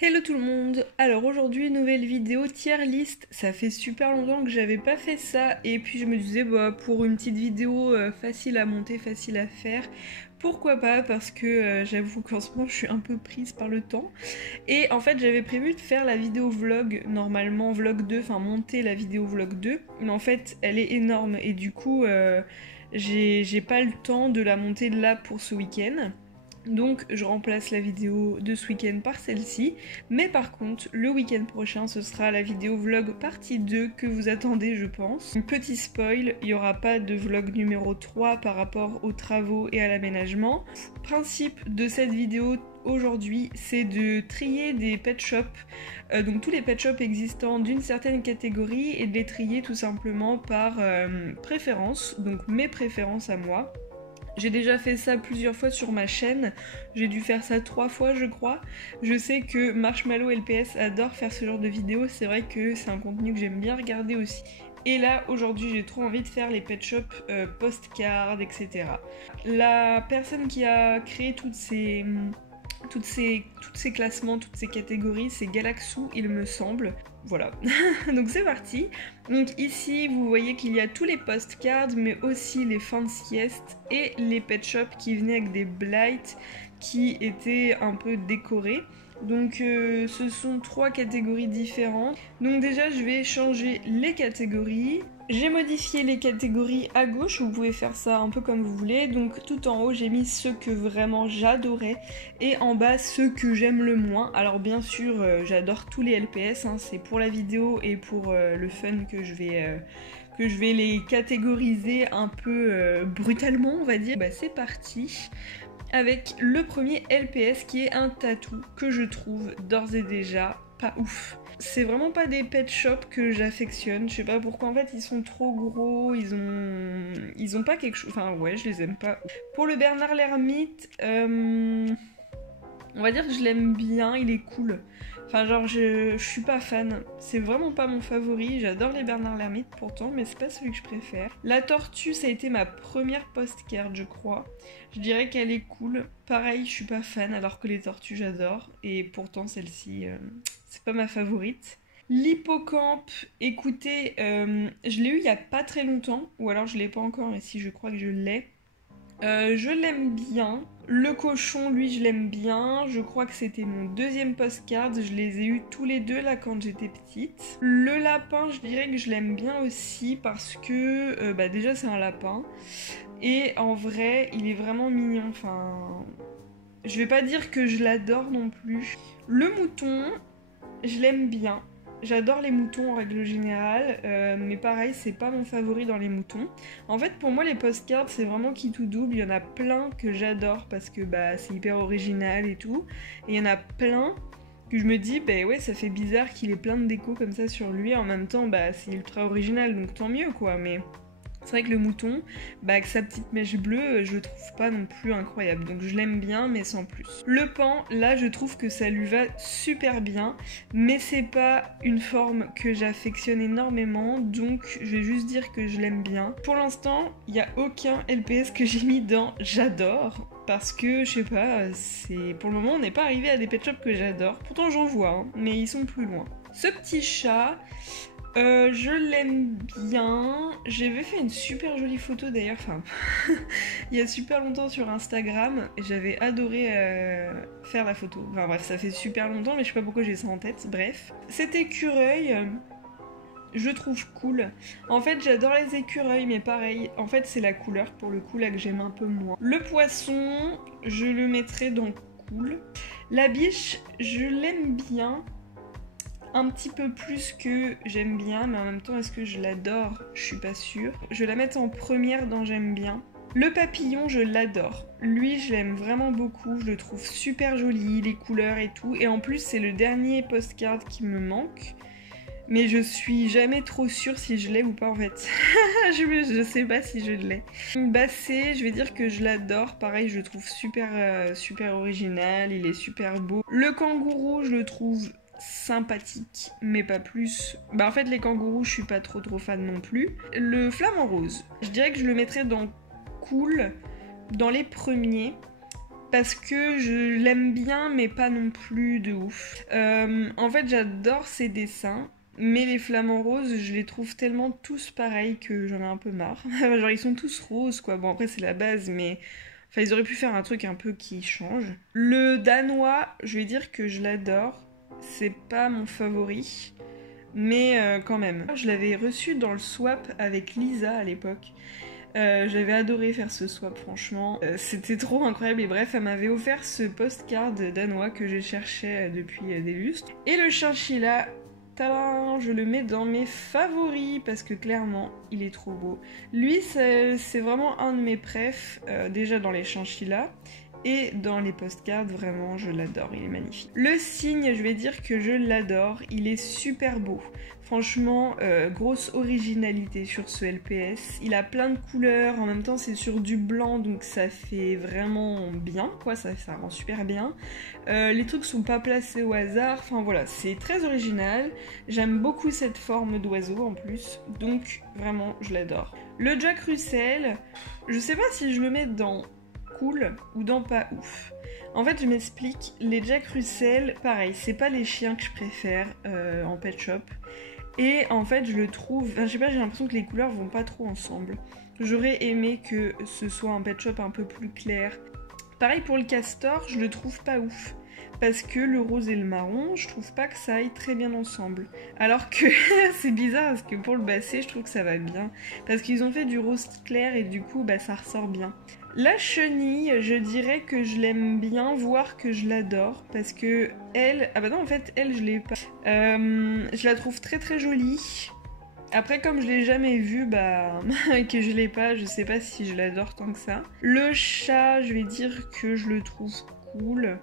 Hello tout le monde. Alors aujourd'hui nouvelle vidéo tier list. Ça fait super longtemps que j'avais pas fait ça et puis je me disais pour une petite vidéo facile à monter, facile à faire, pourquoi pas, parce que j'avoue qu'en ce moment je suis un peu prise par le temps. Et en fait j'avais prévu de faire la vidéo vlog, normalement vlog 2, enfin monter la vidéo vlog 2, mais en fait elle est énorme et du coup j'ai pas le temps de la monter là pour ce week-end. Donc je remplace la vidéo de ce week-end par celle-ci, mais par contre le week-end prochain ce sera la vidéo vlog partie 2 que vous attendez je pense. Petit spoil, il n'y aura pas de vlog numéro 3 par rapport aux travaux et à l'aménagement. Principe de cette vidéo aujourd'hui, c'est de trier des pet shops, donc tous les pet shops existants d'une certaine catégorie et de les trier tout simplement par préférence, donc mes préférences à moi. J'ai déjà fait ça plusieurs fois sur ma chaîne, j'ai dû faire ça 3 fois je crois. Je sais que Marshmallow LPS adore faire ce genre de vidéos, c'est vrai que c'est un contenu que j'aime bien regarder aussi. Et là aujourd'hui j'ai trop envie de faire les pet shops postcards, etc. La personne qui a créé tous ces classements, toutes ces catégories, c'est Galaxou il me semble. Voilà, donc c'est parti. Donc ici vous voyez qu'il y a tous les postcards mais aussi les fanciest et les pet shops qui venaient avec des blights qui étaient un peu décorés. Donc ce sont 3 catégories différentes. Donc déjà je vais changer les catégories. J'ai modifié les catégories à gauche, vous pouvez faire ça un peu comme vous voulez. Donc tout en haut j'ai mis ceux que vraiment j'adorais et en bas ceux que j'aime le moins. Alors bien sûr j'adore tous les LPS, hein, c'est pour la vidéo et pour le fun que je vais les catégoriser un peu brutalement on va dire. Bah c'est parti avec le premier LPS qui est un tatou que je trouve d'ores et déjà pas ouf. C'est vraiment pas des pet shops que j'affectionne, je sais pas pourquoi, en fait ils sont trop gros, ils ont pas quelque chose, enfin ouais je les aime pas. Pour le Bernard l'Ermite, on va dire que je l'aime bien, il est cool. Enfin genre je suis pas fan, c'est vraiment pas mon favori, j'adore les Bernard l'Ermite pourtant mais c'est pas celui que je préfère. La tortue ça a été ma première postcard je crois, je dirais qu'elle est cool. Pareil je suis pas fan alors que les tortues j'adore et pourtant celle-ci c'est pas ma favorite. L'hippocampe, écoutez, je l'ai eu il y a pas très longtemps ou alors je l'ai pas encore mais si je crois que je l'ai. Je l'aime bien. Le cochon, lui, je l'aime bien. Je crois que c'était mon deuxième postcard. Je les ai eus tous les deux là quand j'étais petite. Le lapin, je dirais que je l'aime bien aussi parce que déjà c'est un lapin. Et en vrai, il est vraiment mignon. Enfin, je vais pas dire que je l'adore non plus. Le mouton, je l'aime bien. J'adore les moutons en règle générale, mais pareil, c'est pas mon favori dans les moutons. En fait, pour moi, les postcards, c'est vraiment qui tout double. Il y en a plein que j'adore parce que c'est hyper original et tout. Et il y en a plein que je me dis, ouais, ça fait bizarre qu'il ait plein de déco comme ça sur lui. En même temps, c'est ultra original, donc tant mieux, quoi. Mais c'est vrai que le mouton, avec sa petite mèche bleue, je le trouve pas non plus incroyable. Donc je l'aime bien, mais sans plus. Le pan, là, je trouve que ça lui va super bien, mais c'est pas une forme que j'affectionne énormément, donc je vais juste dire que je l'aime bien. Pour l'instant, il n'y a aucun LPS que j'ai mis dans j'adore, parce que, je sais pas, pour le moment, on n'est pas arrivé à des pet shops que j'adore. Pourtant, j'en vois, hein, mais ils sont plus loin. Ce petit chat... je l'aime bien. J'avais fait une super jolie photo d'ailleurs, enfin, il y a super longtemps sur Instagram. Et j'avais adoré faire la photo. Enfin bref, ça fait super longtemps, mais je sais pas pourquoi j'ai ça en tête. Bref. Cet écureuil, je trouve cool. En fait, j'adore les écureuils, mais pareil, en fait, c'est la couleur pour le coup là que j'aime un peu moins. Le poisson, je le mettrais dans cool. La biche, je l'aime bien. Un petit peu plus que j'aime bien, mais en même temps, est-ce que je l'adore? Je suis pas sûre. Je vais la mettre en première dans j'aime bien. Le papillon, je l'adore. Lui, je l'aime vraiment beaucoup. Je le trouve super joli, les couleurs et tout. Et en plus, c'est le dernier postcard qui me manque. Mais je suis jamais trop sûre si je l'ai ou pas en fait. je sais pas si je l'ai. Basset, je vais dire que je l'adore. Pareil, je le trouve super original. Il est super beau. Le kangourou, je le trouve sympathique, mais pas plus. En fait, les kangourous, je suis pas trop fan non plus. Le flamant rose, je dirais que je le mettrais dans cool, dans les premiers. parce que je l'aime bien mais pas non plus de ouf. En fait j'adore ses dessins, mais les flamants roses je les trouve tellement tous pareils que j'en ai un peu marre. Genre ils sont tous roses quoi, bon après c'est la base mais... Enfin ils auraient pu faire un truc un peu qui change. Le danois, je vais dire que je l'adore, c'est pas mon favori, mais quand même. Je l'avais reçu dans le swap avec Lisa à l'époque. J'avais adoré faire ce swap franchement, c'était trop incroyable et bref elle m'avait offert ce postcard danois que je cherchais depuis des lustres. Et le chinchilla, tadam, je le mets dans mes favoris parce que clairement il est trop beau. Lui c'est vraiment un de mes préfs déjà dans les chinchillas. Et dans les postcards, vraiment, je l'adore, il est magnifique. Le cygne, je vais dire que je l'adore, il est super beau. Franchement, grosse originalité sur ce LPS. Il a plein de couleurs, en même temps c'est sur du blanc, donc ça fait vraiment bien, quoi, ça rend super bien. Les trucs sont pas placés au hasard, enfin voilà, c'est très original. J'aime beaucoup cette forme d'oiseau en plus, donc vraiment, je l'adore. Le Jack Russell, je sais pas si je le mets dans... cool ou dans pas ouf. En fait je m'explique, les Jack Russell, pareil, c'est pas les chiens que je préfère en pet shop. Et en fait je le trouve, enfin, je sais pas, j'ai l'impression que les couleurs vont pas trop ensemble. J'aurais aimé que ce soit un pet shop un peu plus clair. Pareil pour le castor, je le trouve pas ouf. Parce que le rose et le marron, je trouve pas que ça aille très bien ensemble. Alors que c'est bizarre parce que pour le basset, je trouve que ça va bien. Parce qu'ils ont fait du rose clair et du coup, bah, ça ressort bien. La chenille, je dirais que je l'aime bien, voire que je l'adore. Parce que elle... Ah bah non, en fait, elle, je l'ai pas. Je la trouve très très jolie. Après, comme je l'ai jamais vue, bah, que je l'ai pas, je sais pas si je l'adore tant que ça. Le chat, je vais dire que je le trouve cool.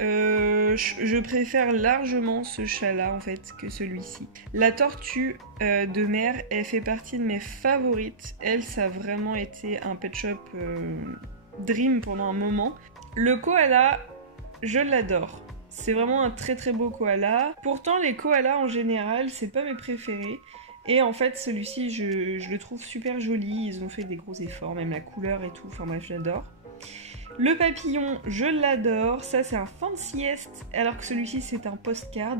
Je préfère largement ce chat-là en fait que celui-ci. La tortue de mer, elle fait partie de mes favorites. Elle, ça a vraiment été un pet shop dream pendant un moment. Le koala, je l'adore. C'est vraiment un très très beau koala. Pourtant, les koalas en général, c'est pas mes préférés. Et en fait, celui-ci, je le trouve super joli. Ils ont fait des gros efforts, même la couleur et tout. Enfin bref, j'adore. Le papillon, je l'adore. Ça, c'est un fanciest, alors que celui-ci, c'est un postcard.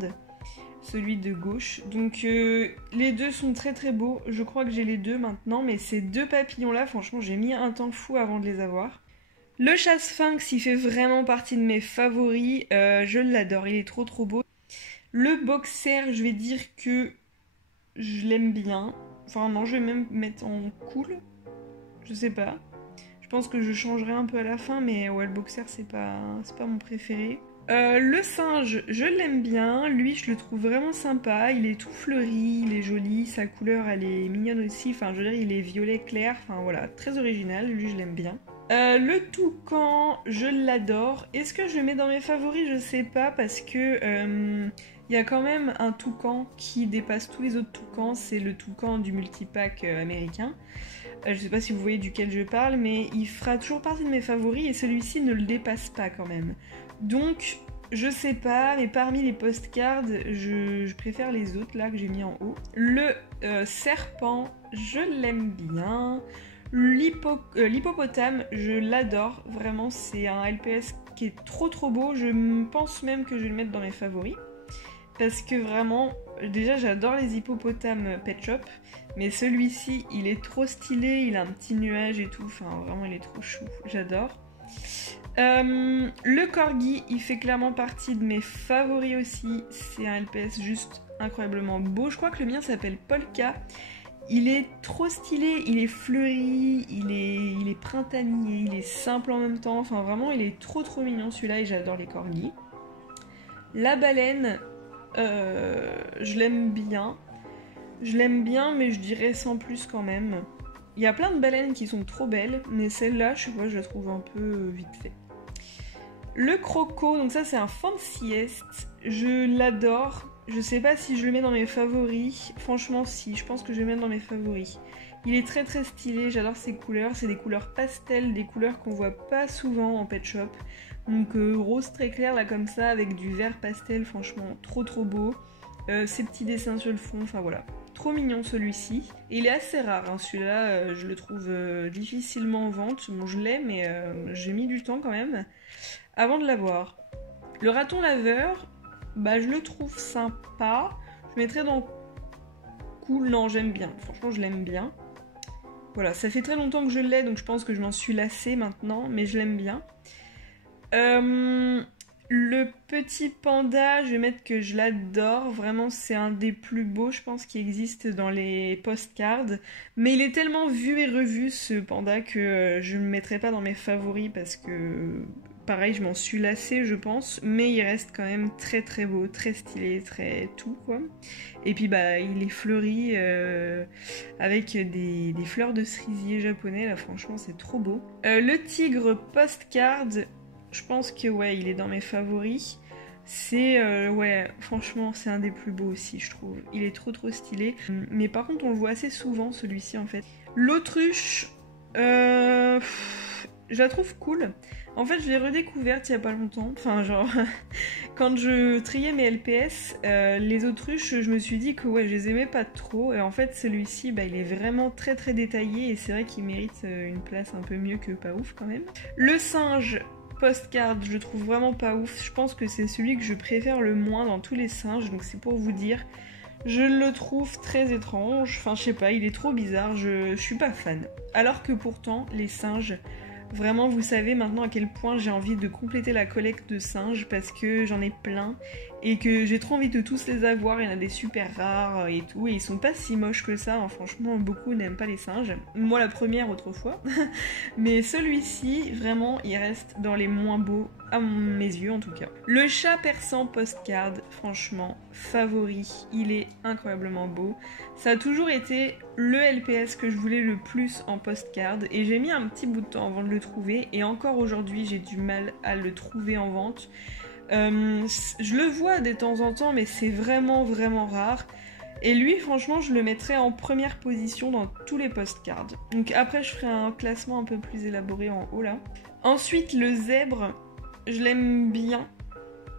Celui de gauche. Donc, les deux sont très très beaux. Je crois que j'ai les deux maintenant. Mais ces deux papillons-là, franchement, j'ai mis un temps fou avant de les avoir. Le chat sphinx, il fait vraiment partie de mes favoris. Je l'adore. Il est trop trop beau. Le boxer, je vais dire que je l'aime bien. Enfin, non, je vais même mettre en cool. Je sais pas. Je pense que je changerai un peu à la fin, mais ouais, le boxer, c'est pas mon préféré. Le singe, je l'aime bien. Lui, je le trouve vraiment sympa. Il est tout fleuri, il est joli. Sa couleur, elle est mignonne aussi. Enfin, je veux dire, il est violet clair. Enfin, voilà, très original. Lui, je l'aime bien. Le toucan, je l'adore. Est-ce que je le mets dans mes favoris? Je sais pas, parce que... il y a quand même un toucan qui dépasse tous les autres toucans. C'est le toucan du multipack américain. Je sais pas si vous voyez duquel je parle, mais il fera toujours partie de mes favoris et celui-ci ne le dépasse pas quand même. Donc, je sais pas, mais parmi les postcards, je préfère les autres là que j'ai mis en haut. Le serpent, je l'aime bien. L'hippopotame, je l'adore. Vraiment, c'est un LPS qui est trop trop beau. Je pense même que je vais le mettre dans mes favoris. Parce que vraiment, déjà j'adore les hippopotames pet shop, mais celui-ci il est trop stylé, il a un petit nuage et tout, enfin vraiment il est trop chou, j'adore. Le corgi, il fait clairement partie de mes favoris aussi, c'est un LPS juste incroyablement beau, je crois que le mien s'appelle Polka. Il est trop stylé, il est fleuri, il est printanier, il est simple en même temps, enfin vraiment il est trop trop mignon celui-là et j'adore les corgis. La baleine... je l'aime bien. Je l'aime bien, mais je dirais sans plus quand même. Il y a plein de baleines qui sont trop belles, mais celle-là, je sais pas, je la trouve un peu vite fait. Le croco, donc ça c'est un fanciest. Je l'adore. Je sais pas si je le mets dans mes favoris. Franchement, si. Je pense que je vais le mettre dans mes favoris. Il est très très stylé. J'adore ses couleurs. C'est des couleurs pastel, des couleurs qu'on voit pas souvent en pet shop. Donc rose très clair là comme ça avec du vert pastel, franchement trop trop beau. Ces petits dessins sur le fond, enfin voilà, trop mignon celui-ci. Et il est assez rare, hein. Celui-là je le trouve difficilement en vente. Bon je l'ai mais j'ai mis du temps quand même avant de l'avoir. Le raton laveur, bah je le trouve sympa. Je mettrais dans cool, non j'aime bien, franchement je l'aime bien. Voilà, ça fait très longtemps que je l'ai donc je pense que je m'en suis lassée maintenant, mais je l'aime bien. Le petit panda, je vais mettre que je l'adore, vraiment c'est un des plus beaux je pense qui existe dans les postcards, mais il est tellement vu et revu ce panda que je ne le mettrai pas dans mes favoris parce que pareil je m'en suis lassée je pense, mais il reste quand même très très beau, très stylé, très tout quoi. Et puis bah il est fleuri avec des fleurs de cerisier japonais là, franchement c'est trop beau. Le tigre postcard, je pense que ouais, il est dans mes favoris. C'est ouais, franchement, c'est un des plus beaux aussi, je trouve. Il est trop stylé. Mais par contre, on le voit assez souvent celui-ci en fait. L'autruche, je la trouve cool. En fait, je l'ai redécouverte il y a pas longtemps. Enfin, genre, quand je triais mes LPS, les autruches, je me suis dit que ouais, je les aimais pas trop. Et en fait, celui-ci, bah, il est vraiment très détaillé. Et c'est vrai qu'il mérite une place un peu mieux que pas ouf quand même. Le singe postcard, je le trouve vraiment pas ouf. Je pense que c'est celui que je préfère le moins dans tous les singes, donc c'est pour vous dire. Je le trouve très étrange, enfin je sais pas, il est trop bizarre, je suis pas fan. Alors que pourtant, les singes, vraiment vous savez maintenant à quel point j'ai envie de compléter la collecte de singes parce que j'en ai plein et que j'ai trop envie de tous les avoir, il y en a des super rares et tout, et ils sont pas si moches que ça, hein. Franchement beaucoup n'aiment pas les singes, moi la première autrefois, mais celui-ci vraiment il reste dans les moins beaux à mes yeux en tout cas. Le chat persan postcard, franchement favori, il est incroyablement beau, ça a toujours été le LPS que je voulais le plus en postcard et j'ai mis un petit bout de temps avant de le trouver et encore aujourd'hui j'ai du mal à le trouver en vente. Je le vois de temps en temps mais c'est vraiment rare et lui franchement je le mettrais en première position dans tous les postcards. Donc après je ferai un classement un peu plus élaboré en haut là. Ensuite le zèbre, je l'aime bien,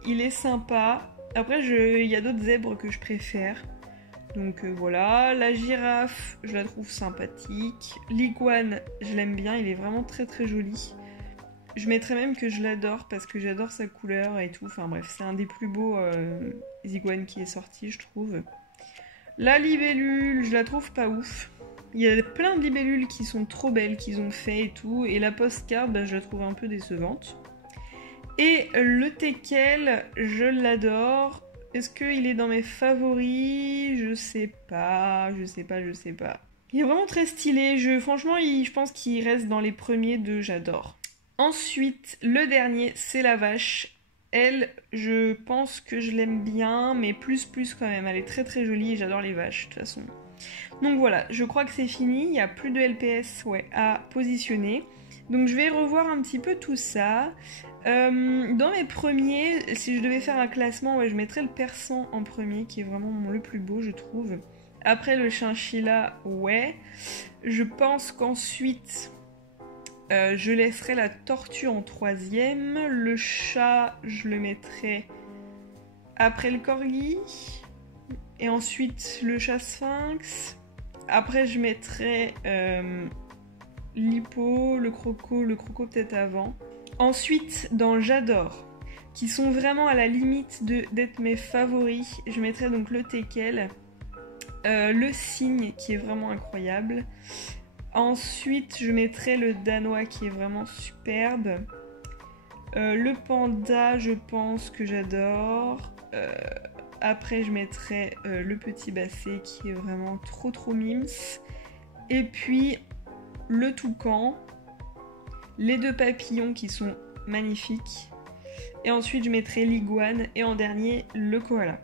il est sympa. Après il y a d'autres zèbres que je préfère. Donc voilà, la girafe, je la trouve sympathique. L'iguane, je l'aime bien, il est vraiment très joli. Je mettrais même que je l'adore parce que j'adore sa couleur et tout. Enfin bref, c'est un des plus beaux iguanes qui est sorti, je trouve. La libellule, je la trouve pas ouf. Il y a plein de libellules qui sont trop belles, qu'ils ont fait et tout. Et la postcard, bah, je la trouve un peu décevante. Et le teckel, je l'adore. Est-ce qu'il est dans mes favoris? Je sais pas. Il est vraiment très stylé. Franchement, je pense qu'il reste dans les premiers de j'adore. Ensuite, le dernier, c'est la vache. Elle, je pense que je l'aime bien, mais plus quand même. Elle est très jolie et j'adore les vaches, de toute façon. Donc voilà, je crois que c'est fini. Il n'y a plus de LPS à positionner. Donc je vais revoir un petit peu tout ça. Dans mes premiers, si je devais faire un classement, je mettrais le persan en premier, qui est vraiment le plus beau, je trouve. Après le chinchilla, ouais. Je pense qu'ensuite... je laisserai la tortue en troisième. Le chat, je le mettrai après le corgi. Et ensuite, le chat sphinx. Après, je mettrai l'hippo, le croco peut-être avant. Ensuite, dans j'adore, qui sont vraiment à la limite d'être mes favoris, je mettrai donc le teckel. Le cygne, qui est vraiment incroyable. Ensuite, je mettrai le danois qui est vraiment superbe. Le panda, je pense que j'adore. Après, je mettrai le petit basset qui est vraiment trop mims. Et puis, le toucan. Les deux papillons qui sont magnifiques. Et ensuite, je mettrai l'iguane. Et en dernier, le koala.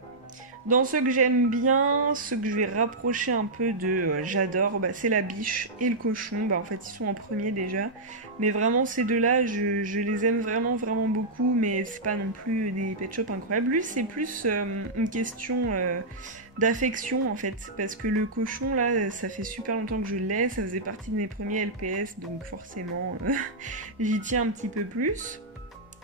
Dans ceux que j'aime bien, ceux que je vais rapprocher un peu de j'adore, c'est la biche et le cochon. En fait, ils sont en premier déjà. Mais vraiment, ces deux-là, je les aime vraiment beaucoup. Mais c'est pas non plus des pet shops incroyables. Lui, c'est plus une question d'affection en fait. Parce que le cochon, là, ça fait super longtemps que je l'ai. Ça faisait partie de mes premiers LPS. Donc forcément, j'y tiens un petit peu plus.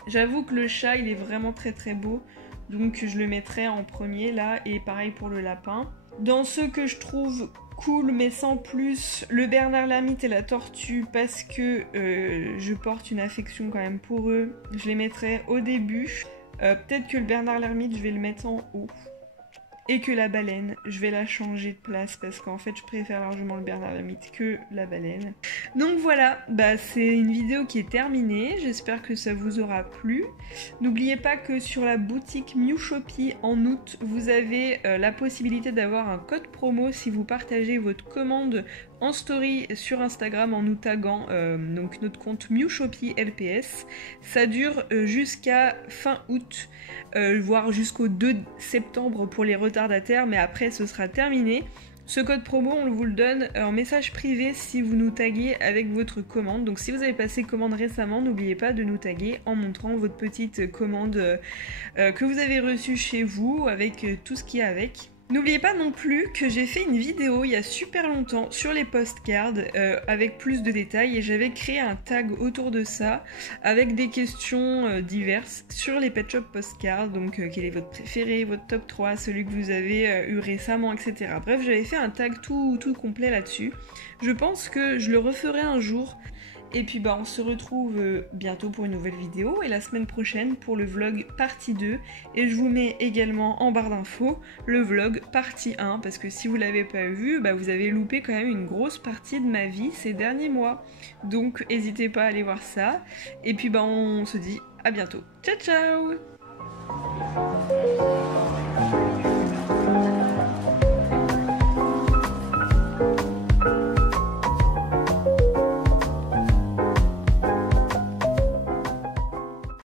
J'avoue que le chat, il est vraiment très beau. Donc je le mettrai en premier là, et pareil pour le lapin. Dans ceux que je trouve cool mais sans plus, le Bernard l'Ermite et la Tortue parce que je porte une affection quand même pour eux. Je les mettrai au début. Peut-être que le Bernard l'Ermite, je vais le mettre en haut. Et que la baleine, je vais la changer de place parce qu'en fait je préfère largement le Bernard l'Ermite que la baleine. Donc voilà, c'est une vidéo qui est terminée, j'espère que ça vous aura plu. N'oubliez pas que sur la boutique Miu Shopee en août, vous avez la possibilité d'avoir un code promo si vous partagez votre commande en story sur Instagram en nous taguant donc notre compte Miu Shopee LPS. Ça dure jusqu'à fin août, voire jusqu'au 2 septembre pour les retardataires, mais après ce sera terminé. Ce code promo, on vous le donne en message privé si vous nous taguez avec votre commande. Donc si vous avez passé commande récemment, n'oubliez pas de nous taguer en montrant votre petite commande que vous avez reçue chez vous avec tout ce qu'il y a avec. N'oubliez pas non plus que j'ai fait une vidéo il y a super longtemps sur les postcards avec plus de détails et j'avais créé un tag autour de ça avec des questions diverses sur les Pet Shop postcards, donc quel est votre préféré, votre top 3, celui que vous avez eu récemment, etc. Bref, j'avais fait un tag tout complet là-dessus. Je pense que je le referai un jour. Et puis on se retrouve bientôt pour une nouvelle vidéo et la semaine prochaine pour le vlog partie 2. Et je vous mets également en barre d'infos le vlog partie 1 parce que si vous l'avez pas vu, vous avez loupé quand même une grosse partie de ma vie ces derniers mois. Donc n'hésitez pas à aller voir ça. Et puis on se dit à bientôt. Ciao ciao!